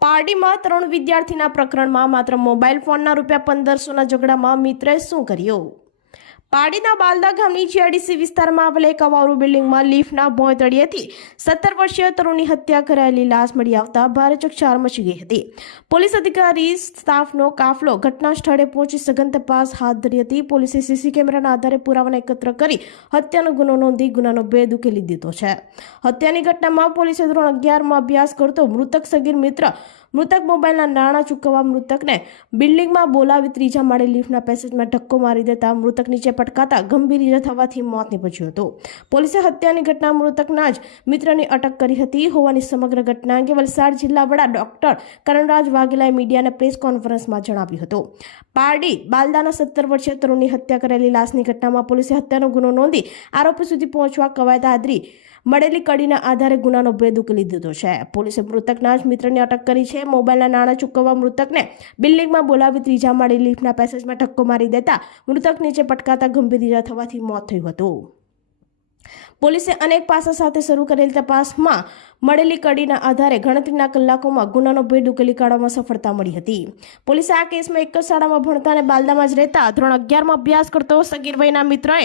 પારડીમાં ત્રણ વિદ્યાર્થીના પ્રકરણમાં માત્ર મોબાઈલ ફોનના રૂપિયા પંદરસોના ઝઘડામાં મિત્રએ શું કર્યું? પારડીના બાલદા ગામની જીઆઈડીસી વિસ્તારમાં આવેલ એક અવારું બિલ્ડિંગમાં લીફના ભોંય તળિયેથી સત્તર વર્ષીય તરુણની હત્યા કરાયેલી લાશ મળી આવતા ભારે ચકચાર મચી ગઈ હતી. પોલીસ અધિકારી સ્ટાફનો કાફલો ઘટના સ્થળે પહોંચી સઘન તપાસ હાથ ધરી હતી. પોલીસે સીસી કેમેરાના આધારે પુરાવાને એકત્ર કરી હત્યાનો ગુનો નોંધી ગુનાનો ભેદ ઉકેલી દીધો છે. હત્યાની ઘટનામાં પોલીસે ધોરણ અગિયારમાં અભ્યાસ કરતો મૃતક સગીર મિત્ર મૃતક મોબાઈલના નાણાં ચૂકવવા મૃતકને બિલ્ડિંગમાં બોલાવી ત્રીજા માળે લીફના પેસેજમાં ધક્કો મારી દેતા મૃતક નીચે પટકાતા ગંભીર ઇજા થવાથી મોત નીપજ્યું હતું. પોલીસે હત્યાની ઘટના મૃતકના જ મિત્રની અટક કરી હતી. હોવાની સમગ્ર ઘટના અંગે વલસાડ જિલ્લા વડા ડોક્ટર કરણરાજ વાઘેલાએ મીડિયાને પ્રેસ કોન્ફરન્સમાં જણાવ્યું હતું. પારડી બાલદાના સત્તર વર્ષીય તરુણની હત્યા કરેલી લાશની ઘટનામાં પોલીસે હત્યાનો ગુનો નોંધી આરોપી સુધી પહોંચવા કવાયત આદરી મળેલી કડીના આધારે ગુનાનો ભેદ ઉકેલી દીધો છે. પોલીસે મૃતકના જ મિત્રની અટક કરી છે. મોબાઈલના નાણાં ચૂકવવા મૃતકને બિલ્ડિંગમાં બોલાવી ત્રીજા માળે લિફ્ટના પેસેજમાં ધક્કો મારી દેતા મૃતક નીચે પટકાતા ગંભીર ઇજા થવાથી મોત થયું હતું. પોલીસે અનેક પાસા સાથે શરૂ કરેલ તપાસમાં મળેલી કડીના આધારે ગણતરીના કલાકોમાં ગુનાનો ભેદ ઉકેલી કાઢવામાં સફળતા મળી હતી. પોલીસે આ કેસમાં એક જ શાળામાં ભણતા અને બાલદામાં જ રહેતા ધોરણ અગિયારમાં અભ્યાસ કરતો સગીર વયના મિત્રએ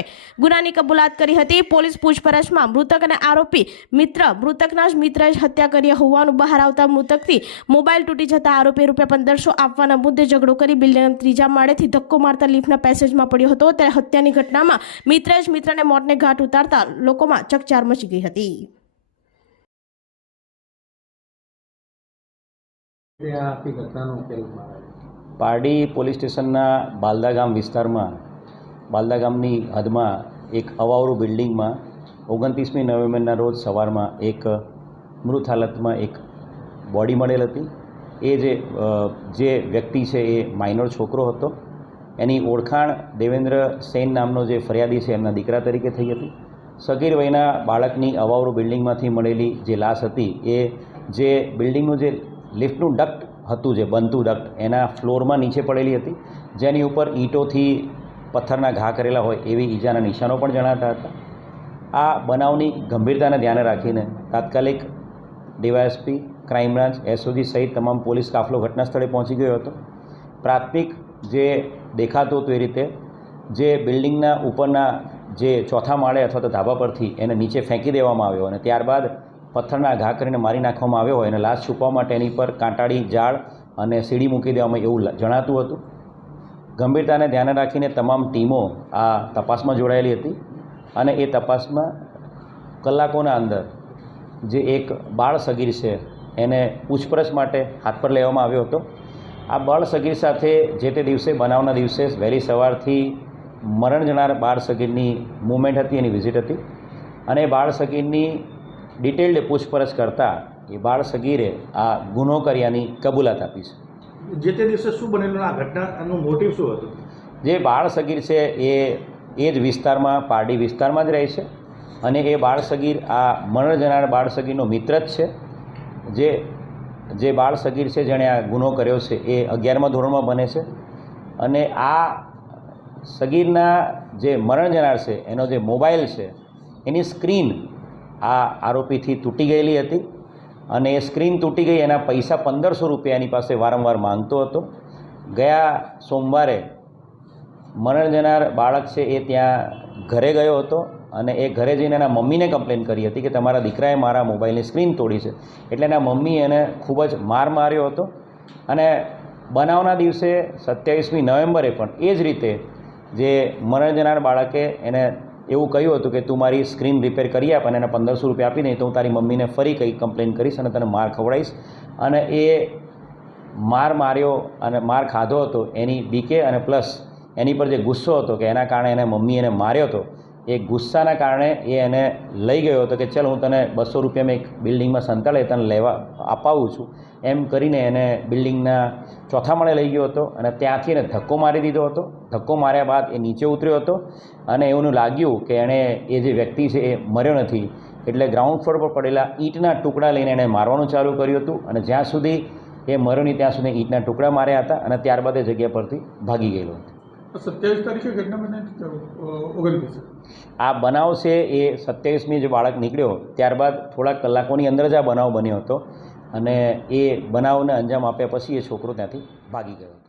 ગુનાની કબૂલાત કરી હતી. પોલીસ પૂછપરછમાં મૃતક અને આરોપી મિત્ર, મૃતકના જ મિત્રએ જ હત્યા કરી હોવાનું બહાર આવતા મૃતકથી મોબાઈલ તૂટી જતા આરોપી રૂપિયા પંદરસો આપવાના મુદ્દે ઝઘડો કરી બિલ્ડિંગના ત્રીજા માળેથી ધક્કો મારતા લિફ્ટના પેસેજમાં પડ્યો હતો. ત્યારે હત્યાની ઘટનામાં મિત્રે જ મિત્રને મોતને ઘાટ ઉતારતા લોકોમાં ચકચાર મચી ગઈ હતી. પારડી પોલીસ સ્ટેશનના બાલદા ગામ વિસ્તારમાં બાલદા ગામની હદમાં એક અવાવરું બિલ્ડિંગમાં ઓગણત્રીસમી નવેમ્બરના રોજ સવારમાં એક મૃત હાલતમાં એક બોડી મળેલ હતી. એ જે જે વ્યક્તિ છે એ માઇનોર છોકરો હતો. એની ઓળખાણ દેવેન્દ્ર સેન નામનો જે ફરિયાદી છે એમના દીકરા તરીકે થઈ હતી. સગીર વયના બાળકની અવાવરું બિલ્ડિંગમાંથી મળેલી જે લાશ હતી એ જે બિલ્ડિંગનું જે લિફ્ટનું ડક્ટ હતું જે બનતું ડક્ટ, એના ફ્લોરમાં નીચે પડેલી હતી. જેની ઉપર ઈંટોથી પથ્થરના ઘા કરેલા હોય એવી ઈજાના નિશાનો પણ જણાતા હતા. આ બનાવની ગંભીરતાને ધ્યાને રાખીને તાત્કાલિક ડીવાયએસપી, ક્રાઇમ બ્રાન્ચ, એસઓજી સહિત તમામ પોલીસ કાફલો ઘટના સ્થળે પહોંચી ગયો હતો. પ્રાથમિક જે દેખાતું હતું એ રીતે, જે બિલ્ડિંગના ઉપરના જે ચોથા માળે અથવા તો ધાબા પરથી એને નીચે ફેંકી દેવામાં આવ્યો અને ત્યારબાદ પથ્થરના ઘા કરીને મારી નાખવામાં આવ્યો હોય અને લાશ છુપાવવા માટે એની પર કાંટાળી, જાળ અને સીડી મૂકી દેવામાં એવું જણાતું હતું. ગંભીરતાને ધ્યાને રાખીને તમામ ટીમો આ તપાસમાં જોડાયેલી હતી અને એ તપાસમાં કલાકોના અંદર જે એક બાળ સગીર છે એને પૂછપરછ માટે હાથ પર લેવામાં આવ્યો હતો. આ બાળ સગીર સાથે જે તે દિવસે બનાવના દિવસે વહેલી સવારથી મરણ જનાર બાળ સગીરની મૂવમેન્ટ હતી, એની વિઝિટ હતી અને એ બાળ સગીરની ડિટેલ્ડ પૂછપરછ કરતાં એ બાળ સગીરે આ ગુનો કર્યાની કબૂલાત આપી છે. જે તે દિવસે શું બનેલું આ ઘટનાનું મોટિવ શું હતું? જે બાળ સગીર છે એ એ જ વિસ્તારમાં પારડી વિસ્તારમાં જ રહે છે અને એ બાળ સગીર આ મરણ જનાર બાળ સગીરનો મિત્ર જ છે. જે જે બાળ સગીર છે જેણે આ ગુનો કર્યો છે એ અગિયારમા ધોરણમાં બને છે અને આ સગીરના જે મરણ જનાર છે એનો જે મોબાઈલ છે એની સ્ક્રીન આ આરોપીથી તૂટી ગયેલી હતી અને એ સ્ક્રીન તૂટી ગઈ, એના પૈસા પંદરસો રૂપિયા એની પાસે વારંવાર માંગતો હતો. ગયા સોમવારે મરણ જનાર બાળક છે એ ત્યાં ઘરે ગયો હતો અને એ ઘરે જઈને એના મમ્મીને કમ્પ્લેન કરી હતી કે તમારા દીકરાએ મારા મોબાઈલની સ્ક્રીન તોડી છે. એટલે એના મમ્મી એને ખૂબ જ માર માર્યો હતો અને બનાવના દિવસે સત્યાવીસમી નવેમ્બરે પણ એ જ રીતે જે મરણ જનાર બાળકે એને એવું કહ્યું હતું કે, તું મારી સ્ક્રીન રિપેર કરી આપ અને એને પંદરસો રૂપિયા આપી દઈ તો હું તારી મમ્મીને ફરી કંઈ કમ્પ્લેન કરીશ અને તને માર ખવડાવીશ. અને એ માર માર્યો અને માર ખાધો હતો એની બીકે અને પ્લસ એની પર જે ગુસ્સો હતો કે એના કારણે એને મમ્મી એને માર્યો હતો એ ગુસ્સાના કારણે એ એને લઈ ગયો હતો કે ચાલ હું તને બસો રૂપિયામાં એક બિલ્ડિંગમાં સંતાડે તને લેવા અપાવું છું. એમ કરીને એને બિલ્ડિંગના ચોથા માળે લઈ ગયો હતો અને ત્યાંથી એને ધક્કો મારી દીધો હતો. ધક્કો માર્યા બાદ એ નીચે ઉતર્યો હતો અને એવું લાગ્યું કે એણે એ જે વ્યક્તિ છે એ મર્યો નથી. એટલે ગ્રાઉન્ડ ફ્લોર પર પડેલા ઈંટના ટુકડા લઈને એણે મારવાનું ચાલુ કર્યું હતું અને જ્યાં સુધી એ મર્યો નહીં, ત્યાં સુધી ઈંટના ટુકડા માર્યા હતા અને ત્યારબાદ એ જગ્યા પરથી ભાગી ગયેલો હતો. સત્યાવીસ તારીખે ઘટના બની ઓગણત્રીસ. આ બનાવ છે એ સત્યાવીસમી જે બાળક નીકળ્યો, ત્યારબાદ થોડાક કલાકોની અંદર જ આ બનાવ બન્યો હતો અને એ બનાવને અંજામ આપ્યા પછી એ છોકરો ત્યાંથી ભાગી ગયો.